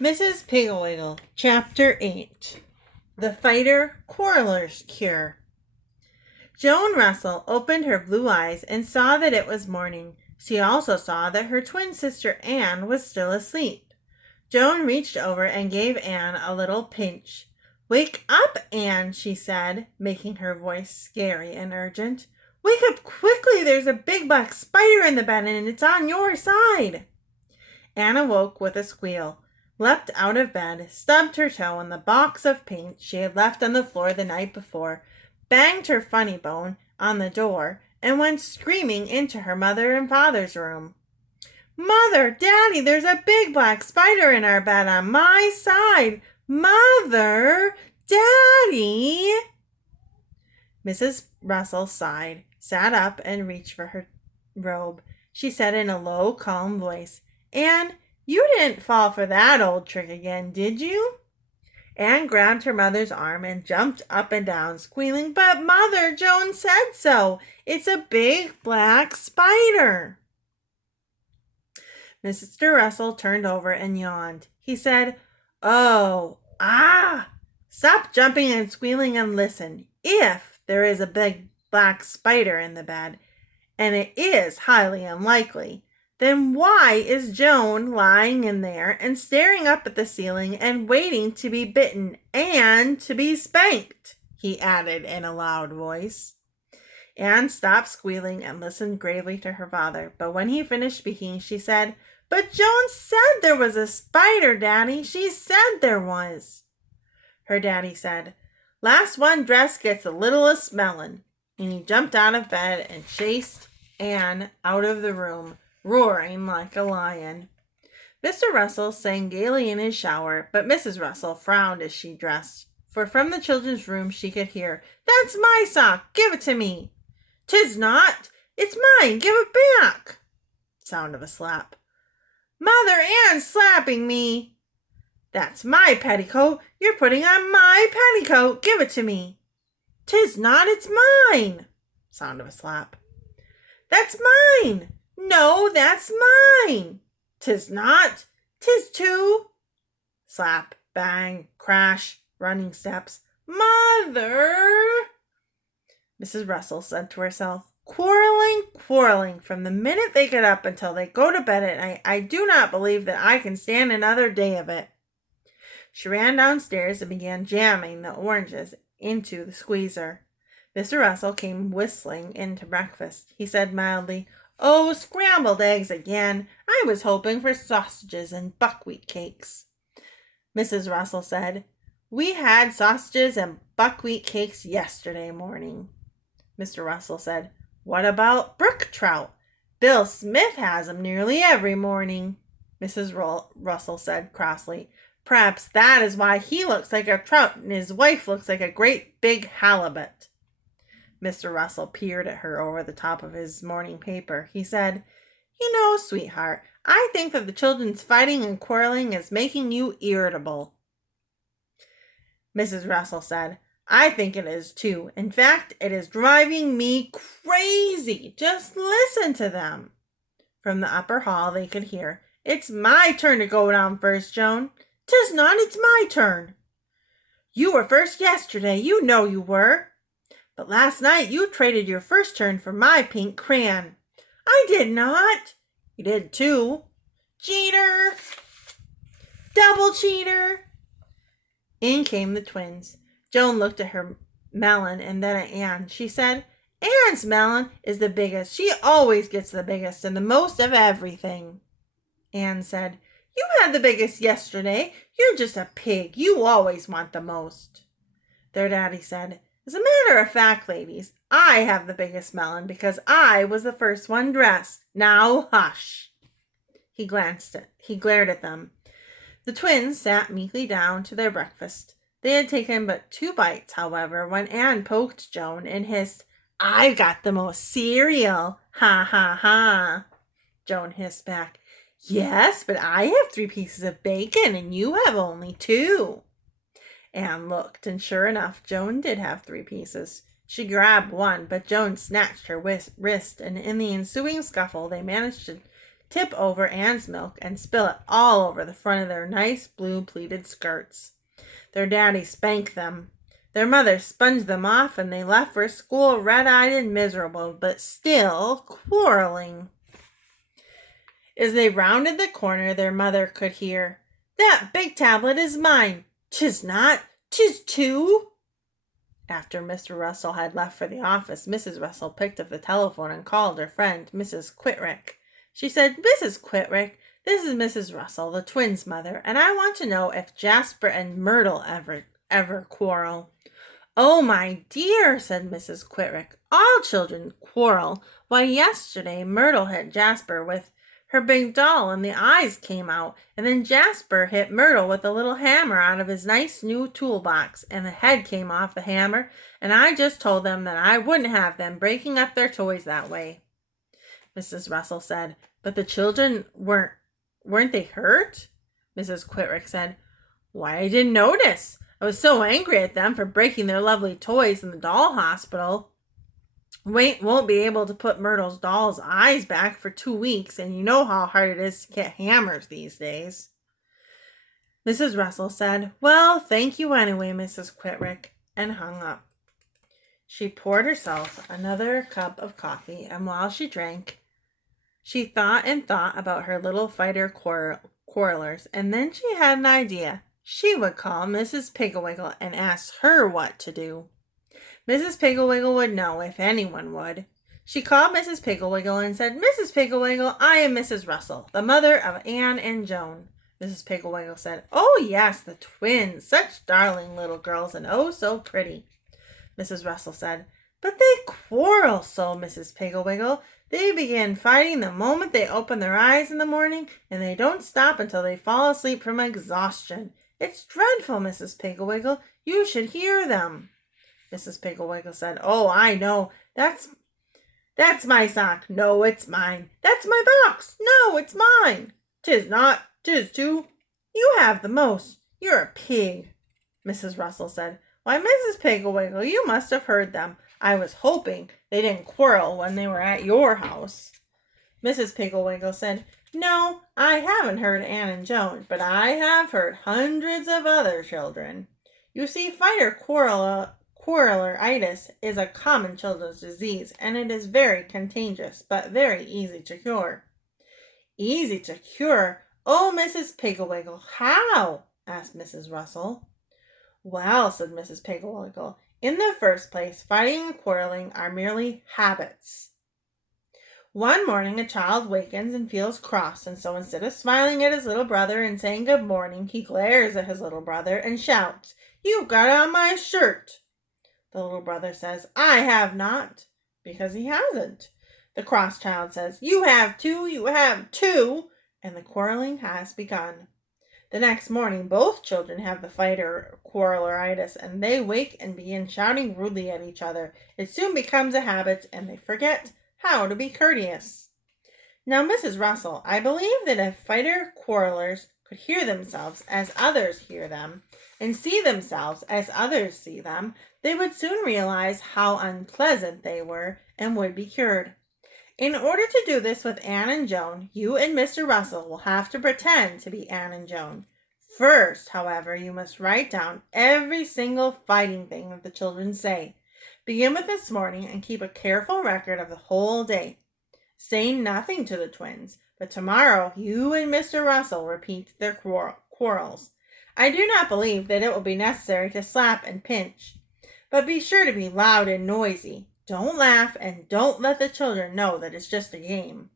Mrs. Piggle Wiggle, Chapter 8. The Fighter Quarreller's Cure. Joan Russell opened her blue eyes and saw that it was morning. She also saw that her twin sister Anne was still asleep. Joan reached over and gave Anne a little pinch. "Wake up, Anne," she said, making her voice scary and urgent. "Wake up quickly, there's a big black spider in the bed and it's on your side." Anne awoke with a squeal, leapt out of bed, stubbed her toe in the box of paint she had left on the floor the night before, banged her funny bone on the door, and went screaming into her mother and father's room. "Mother, Daddy, there's a big black spider in our bed on my side. Mother, Daddy." Mrs. Russell sighed, sat up, and reached for her robe. She said in a low, calm voice, "Anne, you didn't fall for that old trick again, did you?" Anne grabbed her mother's arm and jumped up and down, squealing, "But Mother, Joan said so. It's a big black spider." Mr. Russell turned over and yawned. He said, Stop jumping and squealing and listen. If there is a big black spider in the bed, and it is highly unlikely, then why is Joan lying in there and staring up at the ceiling and waiting to be bitten and to be spanked?" he added in a loud voice. Anne stopped squealing and listened gravely to her father, but when he finished speaking, she said, "But Joan said there was a spider, Daddy. She said there was." Her daddy said, "Last one dressed gets the littlest smellin'," and he jumped out of bed and chased Anne out of the room, roaring like a lion. Mr. Russell sang gaily in his shower, but Mrs. Russell frowned as she dressed, for from the children's room she could hear, "That's my sock, give it to me." "'Tis not, it's mine, give it back." Sound of a slap. "Mother, Anne's slapping me." "That's my petticoat, you're putting on my petticoat, give it to me." "'Tis not, it's mine." Sound of a slap. "That's mine." "No, that's mine." "'Tis not, 'tis too." Slap, bang, crash, running steps. "Mother," Mrs. Russell said to herself, quarreling from the minute they get up until they go to bed at night. I do not believe that I can stand another day of it." She ran downstairs and began jamming the oranges into the squeezer. Mr. Russell came whistling in to breakfast. He said mildly, "Oh, scrambled eggs again. I was hoping for sausages and buckwheat cakes." Mrs. Russell said, "We had sausages and buckwheat cakes yesterday morning." Mr. Russell said, "What about brook trout? Bill Smith has 'em nearly every morning." Mrs. Russell said crossly, "Perhaps that is why he looks like a trout and his wife looks like a great big halibut." Mr. Russell peered at her over the top of his morning paper. He said, "You know, sweetheart, I think that the children's fighting and quarreling is making you irritable." Mrs. Russell said, "I think it is too. In fact, it is driving me crazy. Just listen to them." From the upper hall they could hear, "It's my turn to go down first, Joan." "'Tis not, it's my turn." "You were first yesterday, you know you were." "But last night you traded your first turn for my pink crayon." "I did not." "You did too." "Cheater." "Double cheater." In came the twins. Joan looked at her melon and then at Anne. She said, "Anne's melon is the biggest. She always gets the biggest and the most of everything." Anne said, "You had the biggest yesterday. You're just a pig. You always want the most." Their daddy said, "As a matter of fact, ladies, I have the biggest melon because I was the first one dressed. Now hush." He glared at them. The twins sat meekly down to their breakfast. They had taken but 2 bites, however, when Anne poked Joan and hissed, "I've got the most cereal. Ha, ha, ha." Joan hissed back, "Yes, but I have 3 pieces of bacon and you have only 2. Anne looked, and sure enough, Joan did have 3 pieces. She grabbed one, but Joan snatched her wrist, and in the ensuing scuffle they managed to tip over Anne's milk and spill it all over the front of their nice blue pleated skirts. Their daddy spanked them. Their mother sponged them off, and they left for school red-eyed and miserable, but still quarreling. As they rounded the corner, their mother could hear, "That big tablet is mine." "'Tis not, 'tis two." After Mr. Russell had left for the office, Mrs. Russell picked up the telephone and called her friend, Mrs. Quitterick. She said, "Mrs. Quitterick, this is Mrs. Russell, the twins' mother, and I want to know if Jasper and Myrtle ever quarrel." "Oh, my dear," said Mrs. Quitterick, "all children quarrel. Why, yesterday Myrtle hit Jasper with her big doll, and the eyes came out, and then Jasper hit Myrtle with a little hammer out of his nice new toolbox, and the head came off the hammer, and I just told them that I wouldn't have them breaking up their toys that way." Mrs. Russell said, "But the children weren't they hurt?" Mrs. Quitterick said, "Why, I didn't notice. I was so angry at them for breaking their lovely toys in the doll hospital. Won't be able to put Myrtle's doll's eyes back for 2 weeks, and you know how hard it is to get hammers these days." Mrs. Russell said, "Well, thank you anyway, Mrs. Quitterick," and hung up. She poured herself another cup of coffee, and while she drank, she thought and thought about her little fighter quarrelers, and then she had an idea. She would call Mrs. Piggle Wiggle and ask her what to do. Mrs. Piggle Wiggle would know if anyone would. She called Mrs. Piggle Wiggle and said, "Mrs. Piggle Wiggle, I am Mrs. Russell, the mother of Anne and Joan." Mrs. Piggle Wiggle said, "Oh, yes, the twins, such darling little girls, and oh, so pretty." Mrs. Russell said, "But they quarrel so, Mrs. Piggle Wiggle. They begin fighting the moment they open their eyes in the morning, and they don't stop until they fall asleep from exhaustion. It's dreadful, Mrs. Piggle Wiggle. You should hear them." Mrs. Piggle Wiggle said, "Oh, I know. That's my sock. No, it's mine. That's my box. No, it's mine. 'Tis not, 'tis two. You have the most. You're a pig." Mrs. Russell said, "Why, Mrs. Piggle Wiggle, you must have heard them. I was hoping they didn't quarrel when they were at your house." Mrs. Piggle Wiggle said, "No, I haven't heard Anne and Joan, but I have heard hundreds of other children. You see, quarreleritis is a common children's disease, and it is very contagious, but very easy to cure." "Easy to cure? Oh, Mrs. Piggle Wiggle, how?" asked Mrs. Russell. "Well," said Mrs. Piggle Wiggle, "in the first place, fighting and quarreling are merely habits. One morning a child wakens and feels cross, and so instead of smiling at his little brother and saying good morning, he glares at his little brother and shouts, 'You've got on my shirt!' The little brother says, 'I have not,' because he hasn't. The cross child says, 'You have too, you have too,' and the quarreling has begun. The next morning both children have the fighter quarreleritis, and they wake and begin shouting rudely at each other. It soon becomes a habit, and they forget how to be courteous." Now, Mrs. Russell, I believe that if fighter quarrelers could hear themselves as others hear them, and see themselves as others see them, they would soon realize how unpleasant they were and would be cured. In order to do this with Anne and Joan, you and Mr. Russell will have to pretend to be Anne and Joan. First, however, you must write down every single fighting thing that the children say. Begin with this morning and keep a careful record of the whole day. Say nothing to the twins, but tomorrow you and Mr. Russell repeat their quarrels. I do not believe that it will be necessary to slap and pinch, but be sure to be loud and noisy. Don't laugh, and don't let the children know that it's just a game.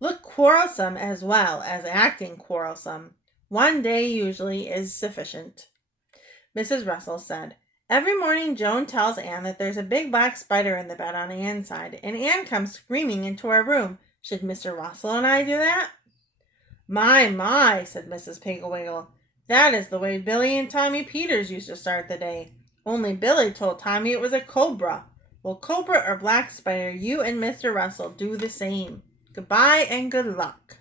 Look quarrelsome as well as acting quarrelsome. One day usually is sufficient." Mrs. Russell said, "Every morning Joan tells Anne that there's a big black spider in the bed on Anne's side, and Anne comes screaming into our room. Should Mr. Russell and I do that?" My, said Mrs. Piggle Wiggle. "That is the way Billy and Tommy Peters used to start the day. Only Billy told Tommy it was a cobra. Well, cobra or black spider, you and Mr. Russell do the same. Goodbye and good luck."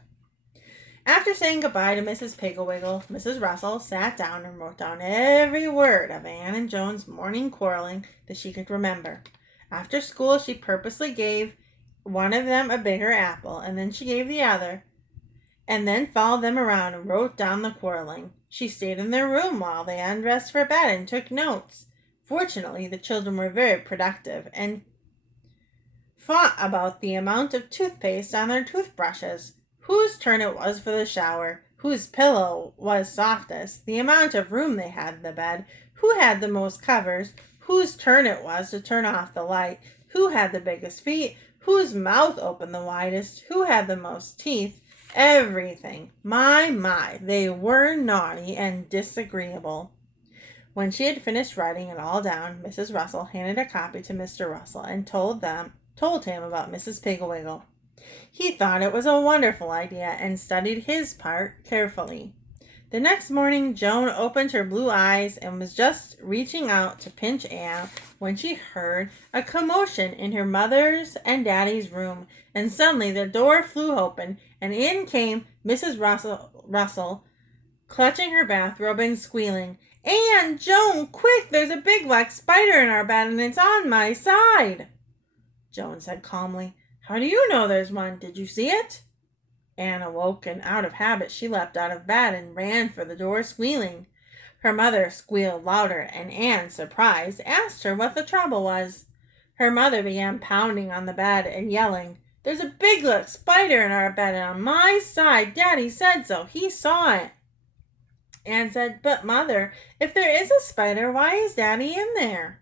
After saying goodbye to Mrs. Piggle Wiggle, Mrs. Russell sat down and wrote down every word of Anne and Joan's morning quarreling that she could remember. After school, she purposely gave one of them a bigger apple, and then she gave the other and then followed them around and wrote down the quarreling. She stayed in their room while they undressed for bed and took notes. Fortunately, the children were very productive and fought about the amount of toothpaste on their toothbrushes, whose turn it was for the shower, whose pillow was softest, the amount of room they had in the bed, who had the most covers, whose turn it was to turn off the light, who had the biggest feet, whose mouth opened the widest, who had the most teeth, everything. My, they were naughty and disagreeable. When she had finished writing it all down, Mrs. Russell handed a copy to Mr. Russell and told him about Mrs. Piggle Wiggle. He thought it was a wonderful idea and studied his part carefully. The next morning, Joan opened her blue eyes and was just reaching out to pinch Anne when she heard a commotion in her mother's and Daddy's room, and suddenly the door flew open, and in came Mrs. Russell, clutching her bathrobe and squealing, "Anne, Joan, quick, there's a big black spider in our bed, and it's on my side." Joan said calmly, "How do you know there's one? Did you see it?" Anne awoke, and out of habit she leapt out of bed and ran for the door squealing. Her mother squealed louder, and Anne, surprised, asked her what the trouble was. Her mother began pounding on the bed and yelling, "There's a big black spider in our bed and on my side. Daddy said so. He saw it." Anne said, "But, Mother, if there is a spider, why is Daddy in there?"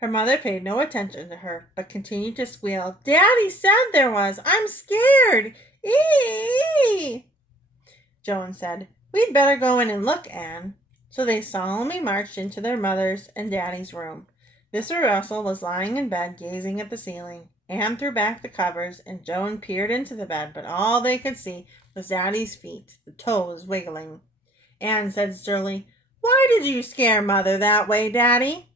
Her mother paid no attention to her, but continued to squeal, "Daddy said there was. I'm scared. Eee!" Joan said, "We'd better go in and look, Anne." So they solemnly marched into their mother's and Daddy's room. Mr. Russell was lying in bed, gazing at the ceiling. Anne threw back the covers, and Joan peered into the bed, but all they could see was Daddy's feet, the toes wiggling. Anne said sternly, "Why did you scare Mother that way, Daddy?"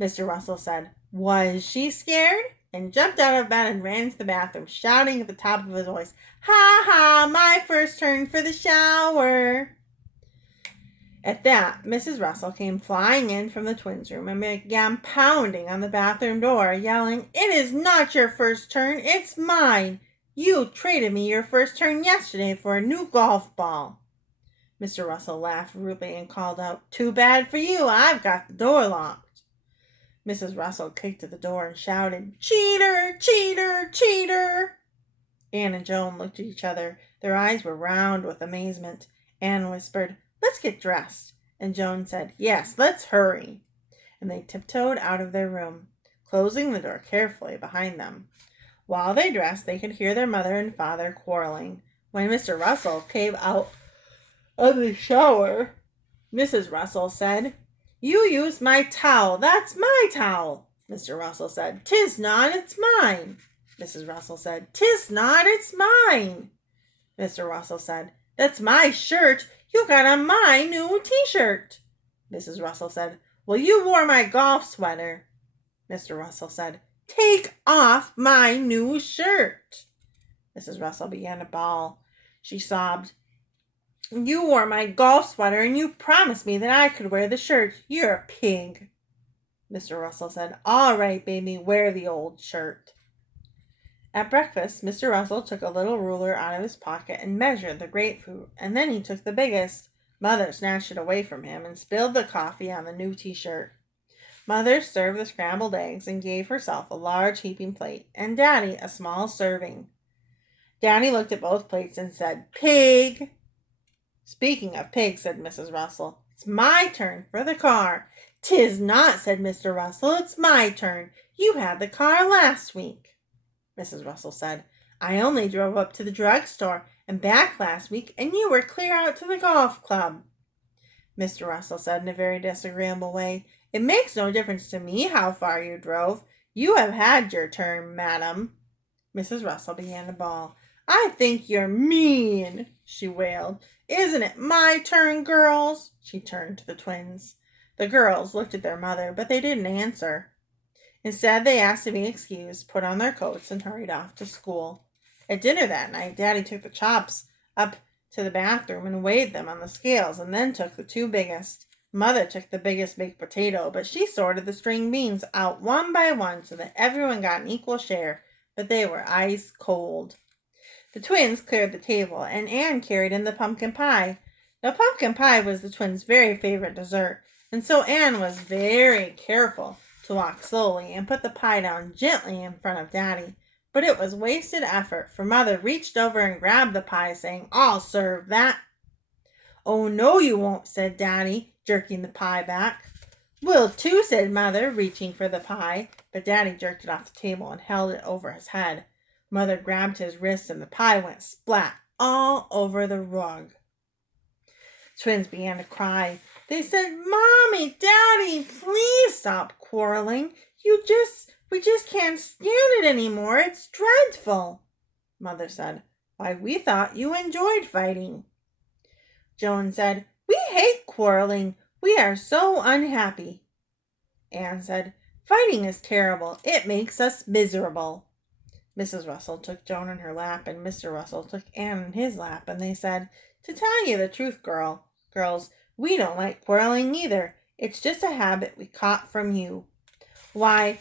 Mr. Russell said, "Was she scared?" and jumped out of bed and ran into the bathroom, shouting at the top of his voice, "Ha ha, my first turn for the shower." At that, Mrs. Russell came flying in from the twins' room and began pounding on the bathroom door, yelling, "It is not your first turn, it's mine. You traded me your first turn yesterday for a new golf ball." Mr. Russell laughed rudely and called out, "Too bad for you, I've got the door locked." Mrs. Russell kicked at the door and shouted, "Cheater! Cheater! Cheater!" Anne and Joan looked at each other. Their eyes were round with amazement. Anne whispered, "Let's get dressed." And Joan said, "Yes, let's hurry." And they tiptoed out of their room, closing the door carefully behind them. While they dressed, they could hear their mother and father quarreling. When Mr. Russell came out of the shower, Mrs. Russell said, "You used my towel. That's my towel." Mr. Russell said, "'Tis not, it's mine." Mrs. Russell said, "'Tis not, it's mine." Mr. Russell said, "That's my shirt. You got on my new t-shirt." Mrs. Russell said, "Well, you wore my golf sweater." Mr. Russell said, "Take off my new shirt." Mrs. Russell began to bawl. She sobbed, "You wore my golf sweater and you promised me that I could wear the shirt. You're a pig." Mr. Russell said, "All right, baby, wear the old shirt." At breakfast, Mr. Russell took a little ruler out of his pocket and measured the grapefruit, and then he took the biggest. Mother snatched it away from him and spilled the coffee on the new t-shirt. Mother served the scrambled eggs and gave herself a large heaping plate, and Daddy a small serving. Daddy looked at both plates and said, "Pig." "Speaking of pigs," said Mrs. Russell, "it's my turn for the car." "'Tis not," said Mr. Russell, "it's my turn. You had the car last week." Mrs. Russell said, "I only drove up to the drugstore and back last week, and you were clear out to the golf club." Mr. Russell said in a very disagreeable way, "It makes no difference to me how far you drove. You have had your turn, madam." Mrs. Russell began to bawl. "I think you're mean," she wailed. "Isn't it my turn, girls?" She turned to the twins. The girls looked at their mother, but they didn't answer. Instead, they asked to be excused, put on their coats, and hurried off to school. At dinner that night, Daddy took the chops up to the bathroom and weighed them on the scales, and then took the two biggest. Mother took the biggest baked potato, but she sorted the string beans out one by one so that everyone got an equal share, but they were ice cold. The twins cleared the table, and Anne carried in the pumpkin pie. Now, pumpkin pie was the twins' very favorite dessert, and so Anne was very careful to walk slowly and put the pie down gently in front of Daddy. But it was wasted effort, for Mother reached over and grabbed the pie, saying, "I'll serve that." "Oh, no, you won't," said Daddy, jerking the pie back. "Will too," said Mother, reaching for the pie, but Daddy jerked it off the table and held it over his head. Mother grabbed his wrist and the pie went splat all over the rug. Twins began to cry. They said, "Mommy, Daddy, please stop quarreling. We just can't stand it anymore. It's dreadful." Mother said, "Why, we thought you enjoyed fighting." Joan said, "We hate quarreling. We are so unhappy." Anne said, "Fighting is terrible. It makes us miserable." Mrs. Russell took Joan in her lap, and Mr. Russell took Anne in his lap, and they said, "To tell you the truth, girls, we don't like quarreling either. It's just a habit we caught from you." "Why,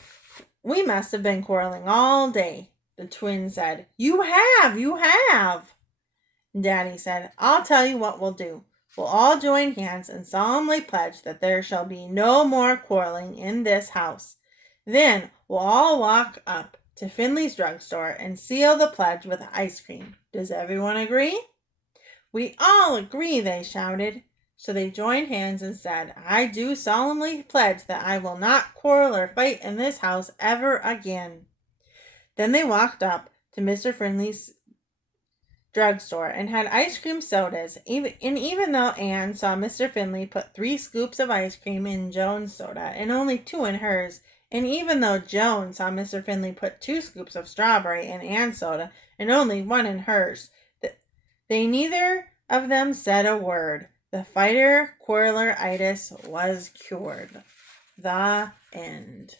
we must have been quarreling all day," the twins said. You have. Daddy said, "I'll tell you what we'll do. We'll all join hands and solemnly pledge that there shall be no more quarreling in this house. Then we'll all walk up to Finley's drugstore and seal the pledge with ice cream. Does everyone agree?" "We all agree," they shouted. So they joined hands and said, "I do solemnly pledge that I will not quarrel or fight in this house ever again." Then they walked up to Mr. Finley's drugstore and had ice cream sodas. Even though Anne saw Mr. Finley put 3 scoops of ice cream in Joan's soda and only 2 in hers, and even though Joan saw Mr. Finley put 2 scoops of strawberry in Anne's soda and only 1 in hers, they neither of them said a word. The fighter-quarreler-itis was cured. The end.